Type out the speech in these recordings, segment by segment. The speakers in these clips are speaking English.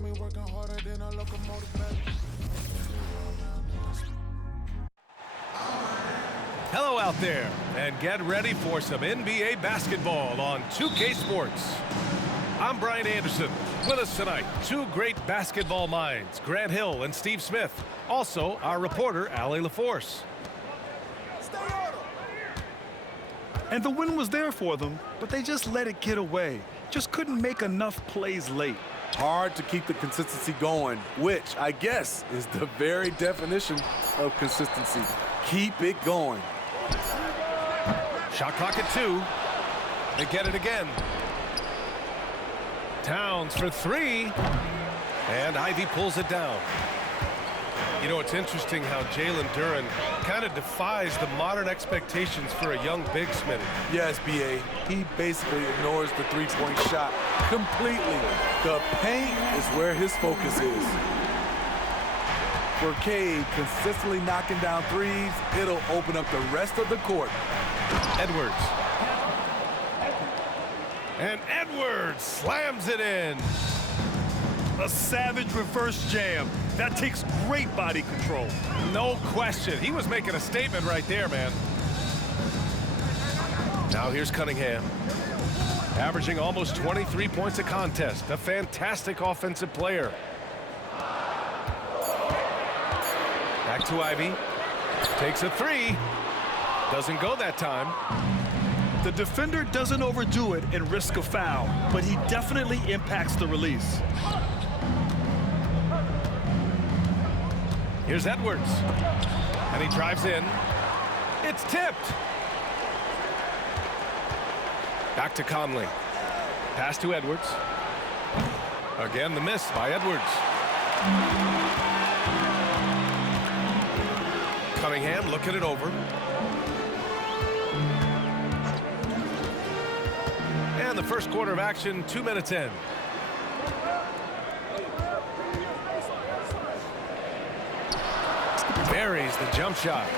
got me working harder than a locomotive, baby. Hello out there, and get ready for some NBA basketball on 2K Sports. I'm Brian Anderson. With us tonight, two great basketball minds, Grant Hill and Steve Smith. Also, our reporter, Allie LaForce. And the win was there for them, but they just let it get away. Just couldn't make enough plays late. Hard to keep the consistency going, which I guess is the very definition of consistency. Keep it going. Shot clock at 2. They get it again. Towns for 3. And Ivy pulls it down. You know, it's interesting how Jalen Duren kind of defies the modern expectations for a young big Smitty. Yes, B.A. He basically ignores the three-point shot completely. The paint is where his focus is. For Cade, consistently knocking down threes, it'll open up the rest of the court. Edwards. And Edwards slams it in. A savage reverse jam. That takes great body control. No question. He was making a statement right there, man. Now here's Cunningham. Averaging almost 23 points a contest. A fantastic offensive player. Back to Ivy. Takes a 3. Doesn't go that time. The defender doesn't overdo it and risk a foul, but he definitely impacts the release. Here's Edwards. And he drives in. It's tipped. Back to Conley. Pass to Edwards. Again, the miss by Edwards. Cunningham looking it over. And the first quarter of action, 2 minutes in. Buries the jump shot.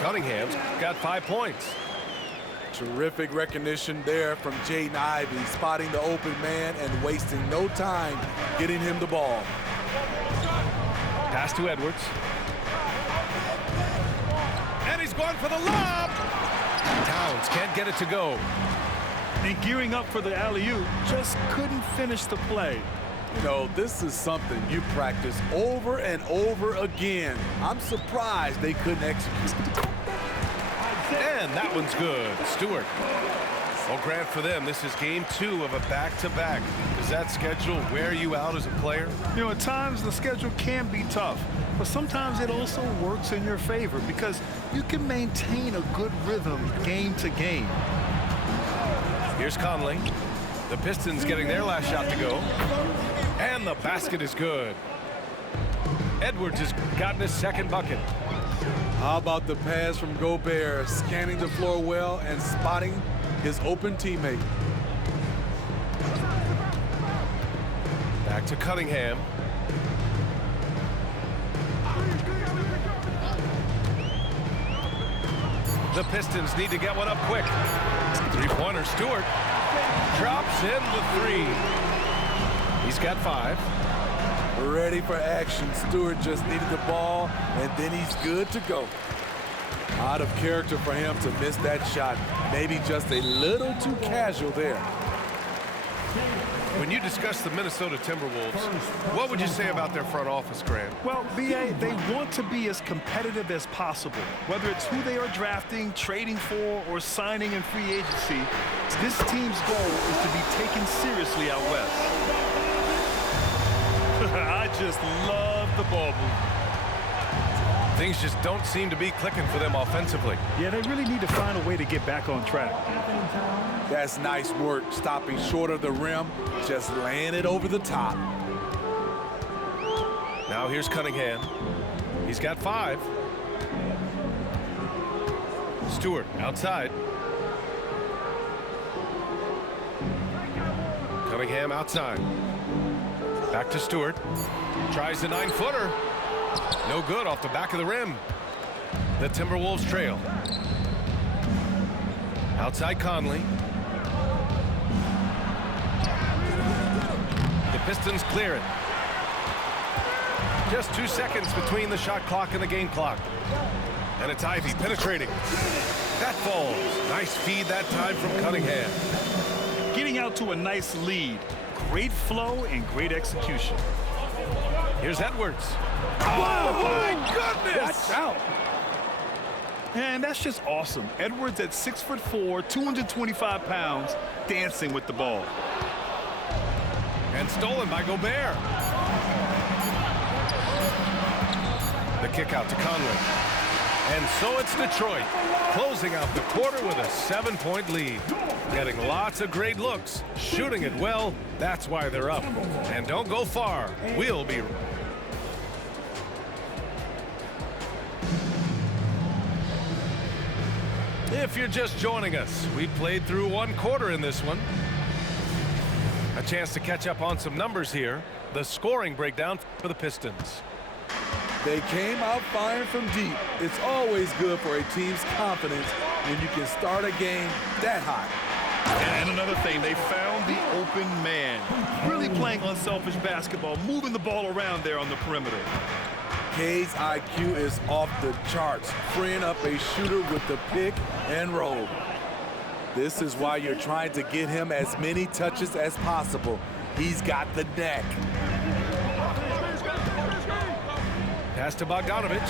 Cunningham's got 5 points. Terrific recognition there from Jaden Ivey, spotting the open man and wasting no time getting him the ball. Pass to Edwards. And he's going for the lob. Towns can't get it to go. And gearing up for the alley-oop, just couldn't finish the play. You know, this is something you practice over and over again. I'm surprised they couldn't execute. And that one's good. Stewart. Well, Grant, for them, this is game 2 of a back-to-back. Does that schedule wear you out as a player? You know, at times the schedule can be tough, but sometimes it also works in your favor because you can maintain a good rhythm game to game. Here's Conley. The Pistons getting their last shot to go. And the basket is good. Edwards has gotten his second bucket. How about the pass from Gobert, scanning the floor well and spotting his open teammate. Back to Cunningham. The Pistons need to get one up quick. Three-pointer, Stewart. Drops in the 3. He's got 5. Ready for action. Stewart just needed the ball, and then he's good to go. Out of character for him to miss that shot. Maybe just a little too casual there. When you discuss the Minnesota Timberwolves, what would you say about their front office, Grant? Well, B.A., they want to be as competitive as possible. Whether it's who they are drafting, trading for, or signing in free agency, this team's goal is to be taken seriously out west. I just love the ball movement. Things just don't seem to be clicking for them offensively. Yeah, they really need to find a way to get back on track. That's nice work, stopping short of the rim, just laying it over the top. Now here's Cunningham. He's got 5. Stewart outside. Cunningham outside. Back to Stewart. Tries the 9-footer. No good off the back of the rim. The Timberwolves trail. Outside Conley. The Pistons clear it. Just 2 seconds between the shot clock and the game clock. And it's Ivy penetrating. That falls. Nice feed that time from Cunningham. Getting out to a nice lead. Great flow and great execution. Here's Edwards. Oh, my goodness! Watch out. And that's just awesome. Edwards at 6'4", 225 pounds, dancing with the ball. And stolen by Gobert. The kick out to Conley. And so it's Detroit, closing out the quarter with a 7-point lead. Getting lots of great looks, shooting it well. That's why they're up. And don't go far. We'll be... If you're just joining us, we played through 1 quarter in this one. A chance to catch up on some numbers here. The scoring breakdown for the Pistons. They came out firing from deep. It's always good for a team's confidence when you can start a game that hot. And another thing, they found the open man. Really playing unselfish basketball, moving the ball around there on the perimeter. K's IQ is off the charts, freeing up a shooter with the pick and roll. This is why you're trying to get him as many touches as possible. He's got the neck. Pass to Bogdanovich.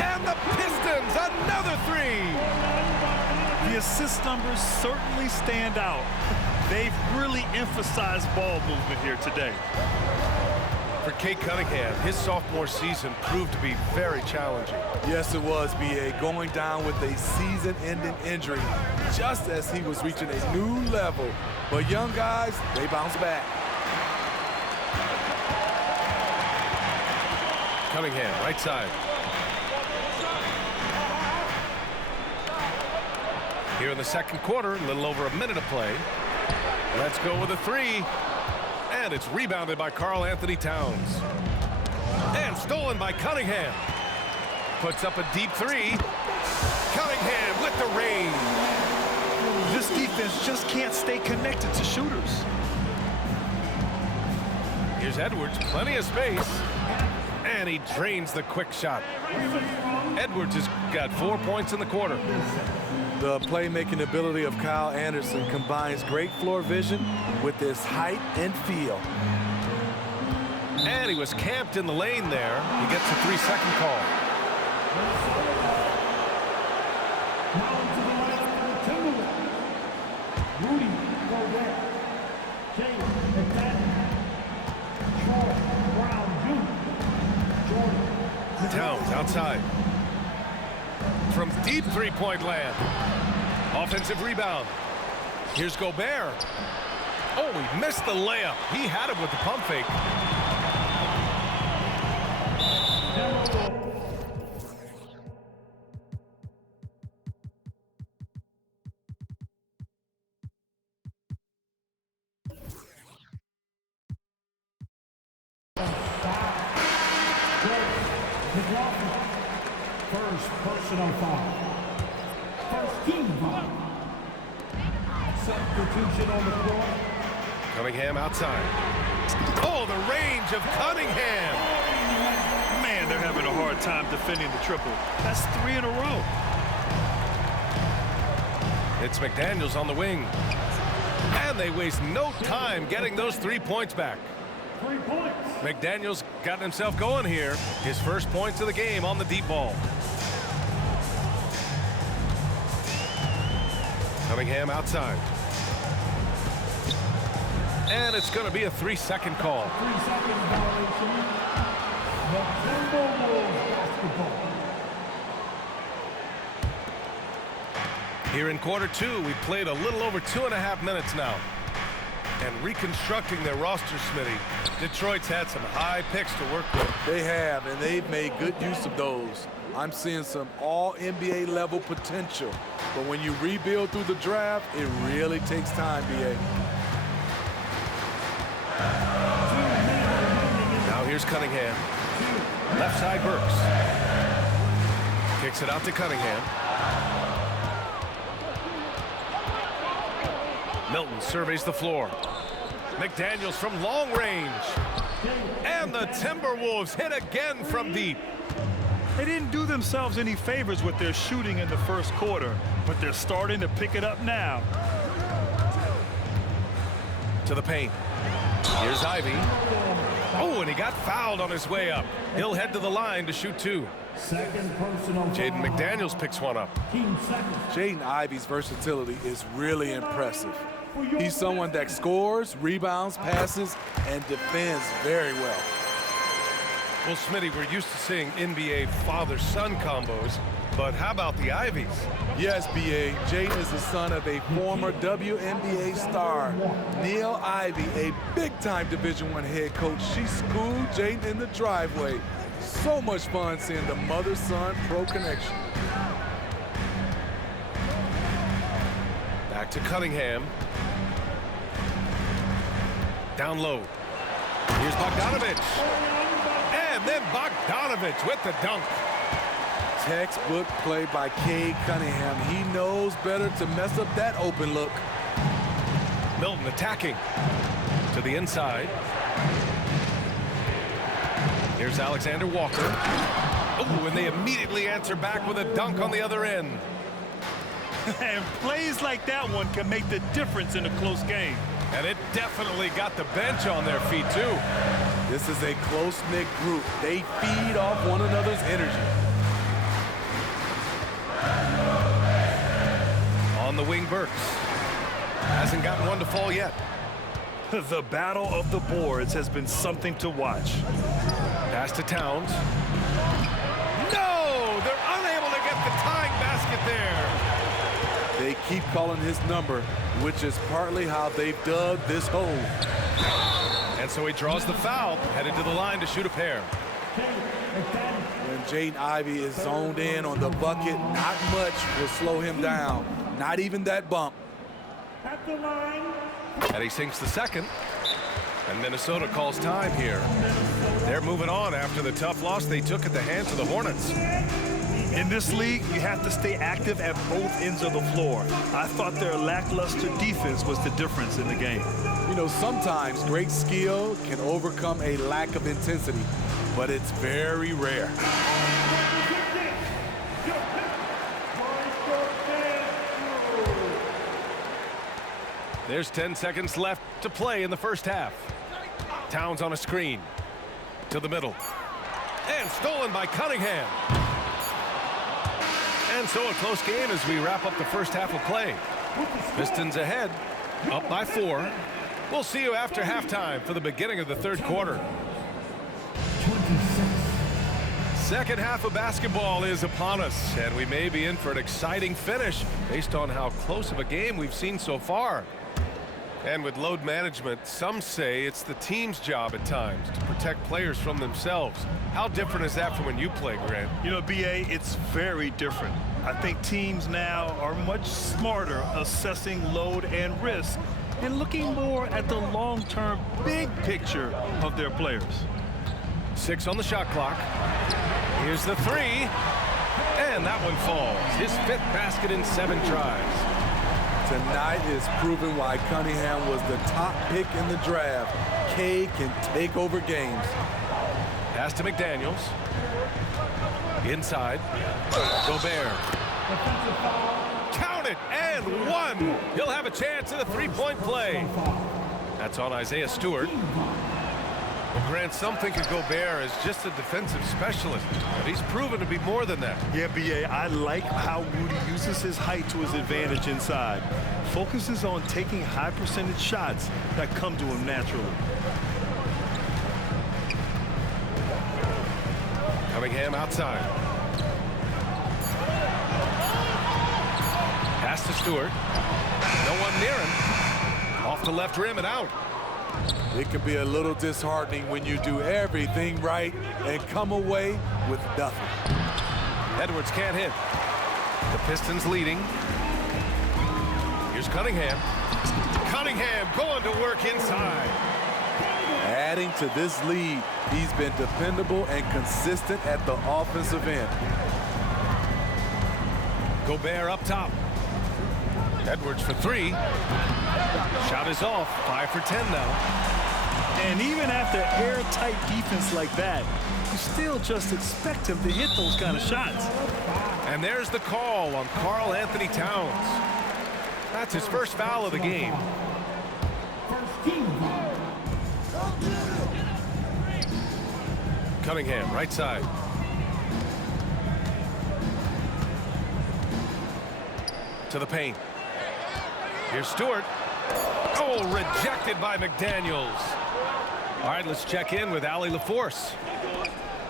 And the Pistons, another 3. The assist numbers certainly stand out. They've really emphasized ball movement here today. For Kate Cunningham, his sophomore season proved to be very challenging. Yes, it was, B.A. Going down with a season-ending injury just as he was reaching a new level. But young guys, they bounce back. Cunningham, right side. Here in the second quarter, a little over a minute to play. Let's go with a 3. And it's rebounded by Karl-Anthony Towns. And stolen by Cunningham. Puts up a deep 3. Cunningham with the range. This defense just can't stay connected to shooters. Here's Edwards, plenty of space. And he drains the quick shot. Edwards has got 4 points in the quarter. The playmaking ability of Kyle Anderson combines great floor vision with his height and feel. And he was camped in the lane there. He gets a 3-second call. Towns outside. From deep 3-point land. Offensive rebound. Here's Gobert. Oh, he missed the layup. He had it with the pump fake. First personal foul. First team foul. Substitution on the floor. Cunningham outside. Oh, the range of Cunningham. Man, they're having a hard time defending the triple. That's 3 in a row. It's McDaniels on the wing. And they waste no time getting those 3 points back. 3 points. McDaniels got himself going here. His first points of the game on the deep ball. Cunningham outside. And it's going to be a 3-second call. 3-second violation. The Timberwolves basketball. Here in quarter 2, we played a little over 2.5 minutes now. And reconstructing their roster, Smitty, Detroit's had some high picks to work with. They have, and they've made good use of those. I'm seeing some all-NBA level potential. But when you rebuild through the draft, it really takes time, B.A. Now here's Cunningham. Left side Burks. Kicks it out to Cunningham. Milton surveys the floor. McDaniels from long range. And the Timberwolves hit again from deep. They didn't do themselves any favors with their shooting in the first quarter, but they're starting to pick it up now. To the paint. Here's Ivy. Oh, and he got fouled on his way up. He'll head to the line to shoot two. Second personal Jaden foul. McDaniels picks one up. Team second. Jaden Ivey's versatility is really impressive. He's someone that scores, rebounds, passes, and defends very well. Well, Smitty, we're used to seeing NBA father-son combos, but how about the Ivies? Yes, B.A. Jaden is the son of a former WNBA star, Neil Ivey, a big-time Division I head coach. She schooled Jaden in the driveway. So much fun seeing the mother-son pro connection. Back to Cunningham. Down low. Here's Bogdanovich. And then Bogdanovich with the dunk. Textbook play by Cade Cunningham. He knows better to mess up that open look. Milton attacking to the inside. Here's Alexander Walker. Oh, and they immediately answer back with a dunk on the other end. And plays like that one can make the difference in a close game. And it definitely got the bench on their feet, too. This is a close-knit group. They feed off one another's energy. On the wing, Burks. Hasn't gotten one to fall yet. The battle of the boards has been something to watch. Pass to Towns. No! They're unable to get the tying basket there. They keep calling his number, which is partly how they've dug this hole. And so he draws the foul, headed to the line to shoot a pair. When Jaden Ivey is zoned in on the bucket, not much will slow him down. Not even that bump. At the line. And he sinks the second. And Minnesota calls time here. They're moving on after the tough loss they took at the hands of the Hornets. In this league, you have to stay active at both ends of the floor. I thought their lackluster defense was the difference in the game. You know, sometimes great skill can overcome a lack of intensity, but it's very rare. There's 10 seconds left to play in the first half. Towns on a screen. To the middle. And stolen by Cunningham. And so a close game as we wrap up the first half of play. Pistons ahead, up by 4. We'll see you after halftime for the beginning of the third quarter. Second half of basketball is upon us, and we may be in for an exciting finish based on how close of a game we've seen so far. And with load management, some say it's the team's job at times to protect players from themselves. How different is that from when you play, Grant? You know, B.A., it's very different. I think teams now are much smarter assessing load and risk and looking more at the long-term big picture of their players. 6 on the shot clock. Here's the 3. And that one falls. His 5th basket in 7 tries. Tonight is proving why Cunningham was the top pick in the draft. Cade can take over games. Pass to McDaniels. Inside. Gobert. Count it, and 1. He'll have a chance at a three-point play. That's on Isaiah Stewart. Well, Grant, some think of Gobert as just a defensive specialist, but he's proven to be more than that. Yeah, B.A., I like how Rudy uses his height to his advantage inside. Focuses on taking high percentage shots that come to him naturally. Cunningham outside. Pass to Stewart. No one near him. Off the left rim and out. It can be a little disheartening when you do everything right and come away with nothing. Edwards can't hit. The Pistons leading. Here's Cunningham. Cunningham going to work inside. Adding to this lead, he's been dependable and consistent at the offensive end. Gobert up top. Edwards for 3. Shot is off. 5 for 10 now. And even after airtight defense like that, you still just expect him to hit those kind of shots. And there's the call on Karl Anthony Towns. That's his first foul of the game. First team foul. Cunningham, right side. To the paint. Here's Stewart. Oh, rejected by McDaniels. All right, let's check in with Allie LaForce.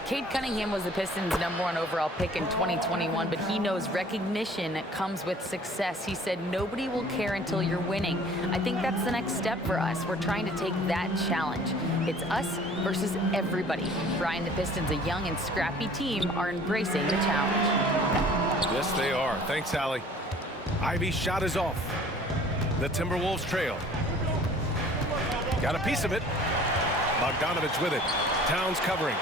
Cade Cunningham was the Pistons' #1 overall pick in 2021, but he knows recognition comes with success. He said, nobody will care until you're winning. I think that's the next step for us. We're trying to take that challenge. It's us versus everybody. Brian, the Pistons, a young and scrappy team, are embracing the challenge. Yes, they are. Thanks, Allie. Ivy's shot is off. The Timberwolves trail. Got a piece of it. Bogdanovich with it. Towns covering.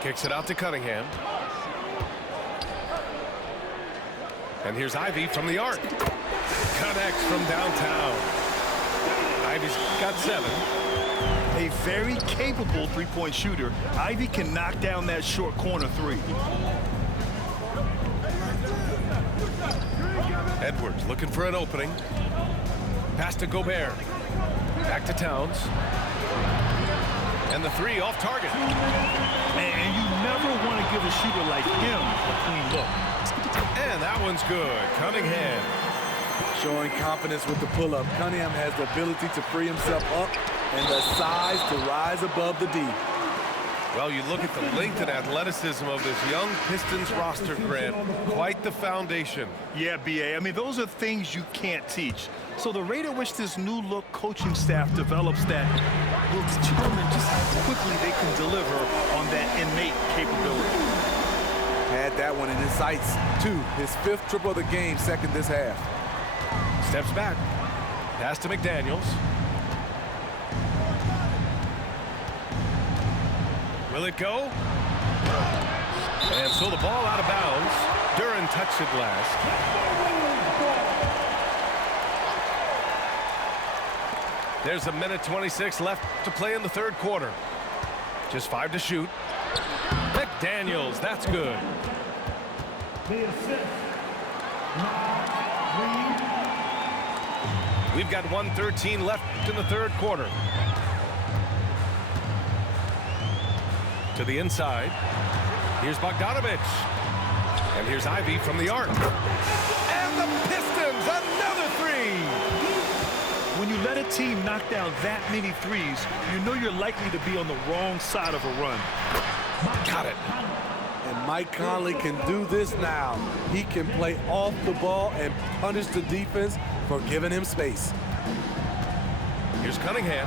Kicks it out to Cunningham. And here's Ivy from the arc. Connects from downtown. Ivy's got 7. A very capable three-point shooter. Ivy can knock down that short corner 3. Edwards looking for an opening. Pass to Gobert. Back to Towns. And the 3 off target. And you never want to give a shooter like him a clean look. And that one's good. Cunningham. Showing confidence with the pull-up. Cunningham has the ability to free himself up and the size to rise above the D. Well, you look at the length and athleticism of this young Pistons roster, Grant. Quite the foundation. Yeah, B.A. I mean, those are things you can't teach. So the rate at which this new look coaching staff develops that will determine just how quickly they can deliver on that innate capability. Had that one in his sights, too. His 5th triple of the game, 2nd this half. Steps back. Pass to McDaniels. Will it go? And so the ball out of bounds. Duran touched it last. There's 1:26 left to play in the 3rd quarter. Just 5 to shoot. McDaniels, that's good. The assist. We've got 1:13 left in the 3rd quarter. To the inside. Here's Bogdanovich. And here's Ivy from the arc. And the Pistons, another 3. When you let a team knock down that many threes, you know you're likely to be on the wrong side of a run. Got it. And Mike Conley can do this now. He can play off the ball and punish the defense for giving him space. Here's Cunningham.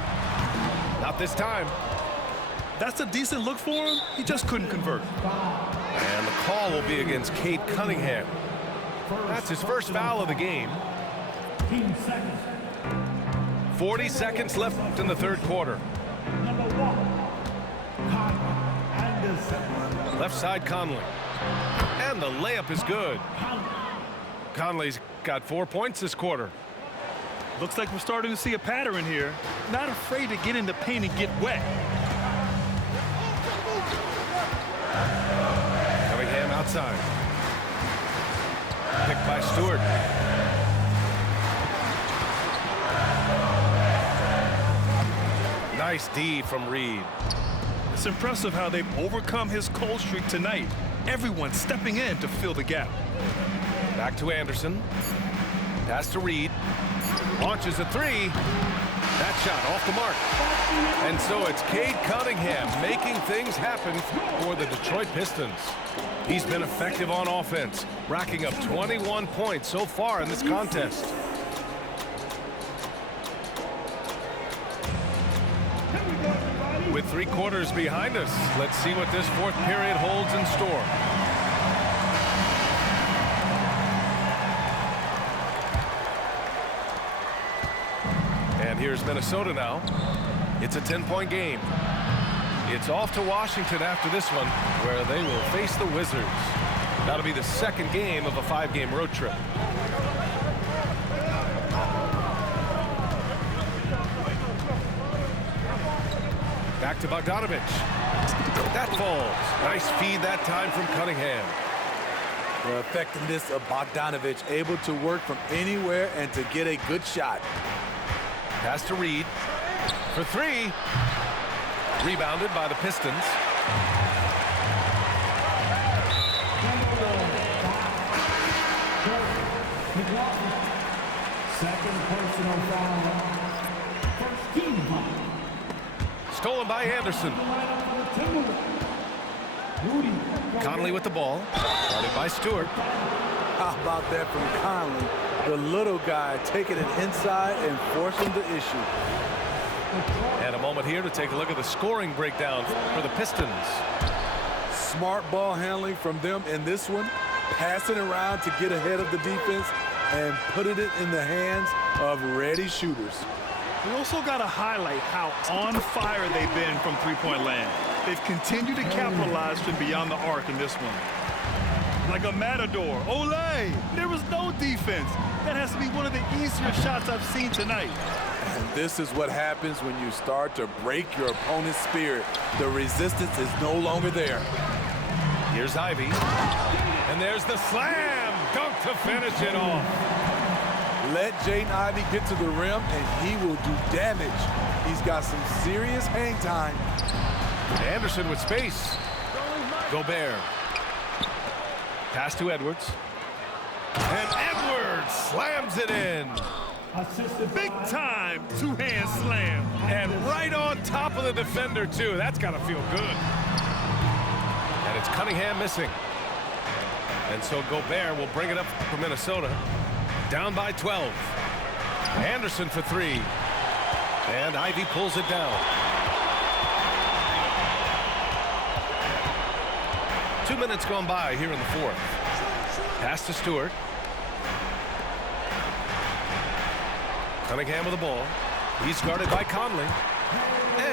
Not this time. That's a decent look for him. He just couldn't convert. And the call will be against Cade Cunningham. That's his first foul of the game. 15 seconds. 40 seconds left in the 3rd quarter. Number 1. Anderson. Left side Conley. And the layup is good. Conley's got 4 points this quarter. Looks like we're starting to see a pattern here. Not afraid to get in the paint and get wet. Cunningham outside. Picked by Stewart. Nice D from Reed. It's impressive how they've overcome his cold streak tonight. Everyone stepping in to fill the gap. Back to Anderson. Pass to Reed. Launches a 3. That shot off the mark. And so it's Cade Cunningham making things happen for the Detroit Pistons. He's been effective on offense, racking up 21 points so far in this contest. With 3 quarters behind us, let's see what this 4th period holds in store. And here's Minnesota now. It's a 10-point game. It's off to Washington after this one, where they will face the Wizards. That'll be the 2nd game of a 5-game road trip. Back to Bogdanovich. That falls. Nice feed that time from Cunningham. The effectiveness of Bogdanovich, able to work from anywhere and to get a good shot. Pass to Reed for three. Rebounded by the Pistons. Second personal foul. First team foul. Stolen by Anderson. Conley with the ball. Guarded by Stewart. How about that from Conley? The little guy taking it inside and forcing the issue. And a moment here to take a look at the scoring breakdown for the Pistons. Smart ball handling from them in this one. Passing around to get ahead of the defense and putting it in the hands of ready shooters. We also got to highlight how on fire they've been from three-point land. They've continued to capitalize from beyond the arc in this one. Like a matador. Olé! There was no defense. That has to be one of the easier shots I've seen tonight. And this is what happens when you start to break your opponent's spirit. The resistance is no longer there. Here's Ivy. And there's the slam dunk to finish it off. Let Jaden Ivey get to the rim and he will do damage. He's got some serious hang time. Anderson with space. Gobert. Pass to Edwards. And Edwards slams it in. Big time two-hand slam. And right on top of the defender, too. That's got to feel good. And it's Cunningham missing. And so Gobert will bring it up for Minnesota. Down by 12. Anderson for three. And Ivy pulls it down. 2 minutes gone by here in the fourth. Pass to Stewart. Cunningham with the ball. He's guarded by Conley.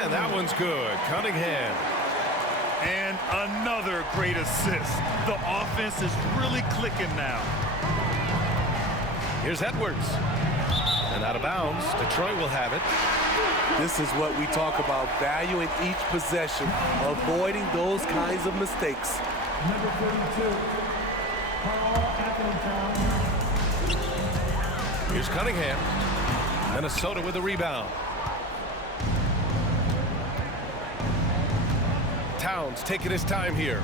And that one's good. Cunningham. And another great assist. The offense is really clicking now. Here's Edwards. And out of bounds. Detroit will have it. This is what we talk about, valuing each possession, avoiding those kinds of mistakes. Number 32, Carl Anthony Towns. Here's Cunningham. Minnesota with the rebound. Towns taking his time here.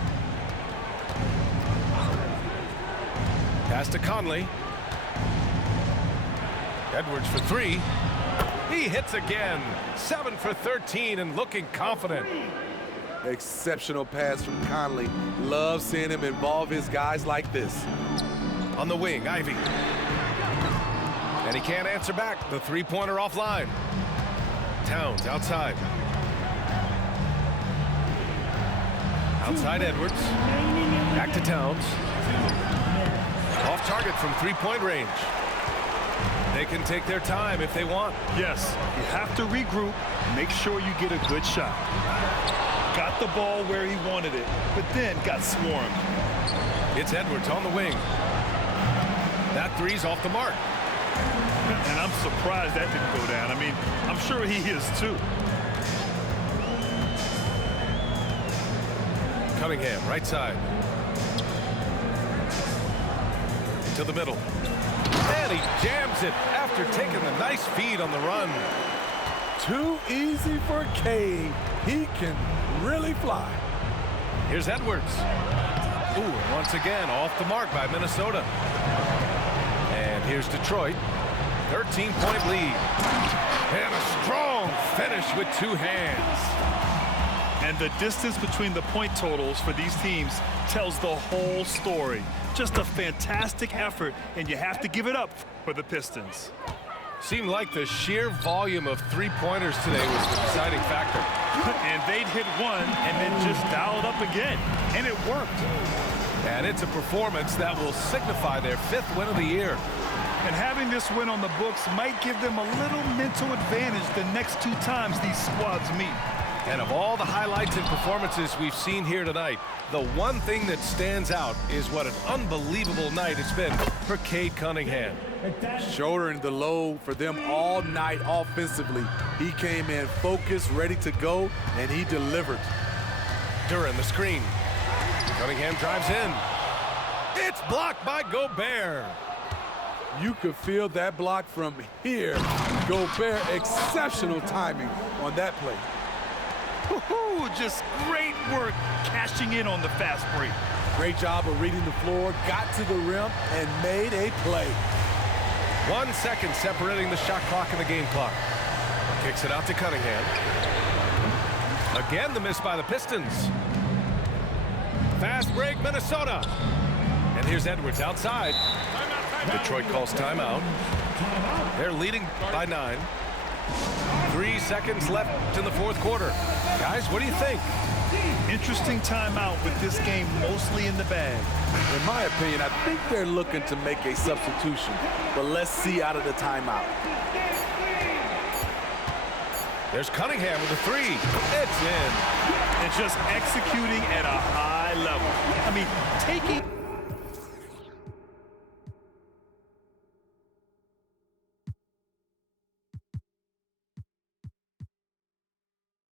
Pass to Conley. Edwards for three. He hits again. 7 for 13 and looking confident. Exceptional pass from Conley. Love seeing him involve his guys like this. On the wing, Ivy. And he can't answer back. The three-pointer offline. Towns outside. Outside Edwards. Back to Towns. Off target from three-point range. They can take their time if they want. Yes, you have to regroup, make sure you get a good shot. Got the ball where he wanted it, but then got swarmed. It's Edwards on the wing. That three's off the mark. And I'm surprised that didn't go down. I mean, I'm sure he is too. Cunningham, right side. To the middle. And he jams it after taking the nice feed on the run. Too easy for Cade. He can really fly. Here's Edwards. Ooh, and once again, off the mark by Minnesota. And here's Detroit. 13-point lead. And a strong finish with two hands. And the distance between the point totals for these teams tells the whole story. Just a fantastic effort, and you have to give it up for the Pistons. Seemed like the sheer volume of three-pointers today was the deciding factor. And they'd hit one and then just dialed up again, and it worked. And it's a performance that will signify their 5th win of the year. And having this win on the books might give them a little mental advantage the next 2 times these squads meet. And of all the highlights and performances we've seen here tonight, the one thing that stands out is what an unbelievable night it's been for Cade Cunningham. Shouldering the load for them all night offensively. He came in focused, ready to go, and he delivered. During the screen. Cunningham drives in. It's blocked by Gobert. You could feel that block from here. Gobert, exceptional timing on that play. Just great work cashing in on the fast break. Great job of reading the floor, got to the rim, and made a play. 1 second separating the shot clock and the game clock. Kicks it out to Cunningham. Again, the miss by the Pistons. Fast break, Minnesota. And here's Edwards outside. Detroit calls timeout. They're leading by 9. 3 seconds left in the fourth quarter. Guys, what do you think? Interesting timeout with this game mostly in the bag. In my opinion, I think they're looking to make a substitution, but let's see out of the timeout. There's Cunningham with a 3. It's in. And just executing at a high level. I mean, taking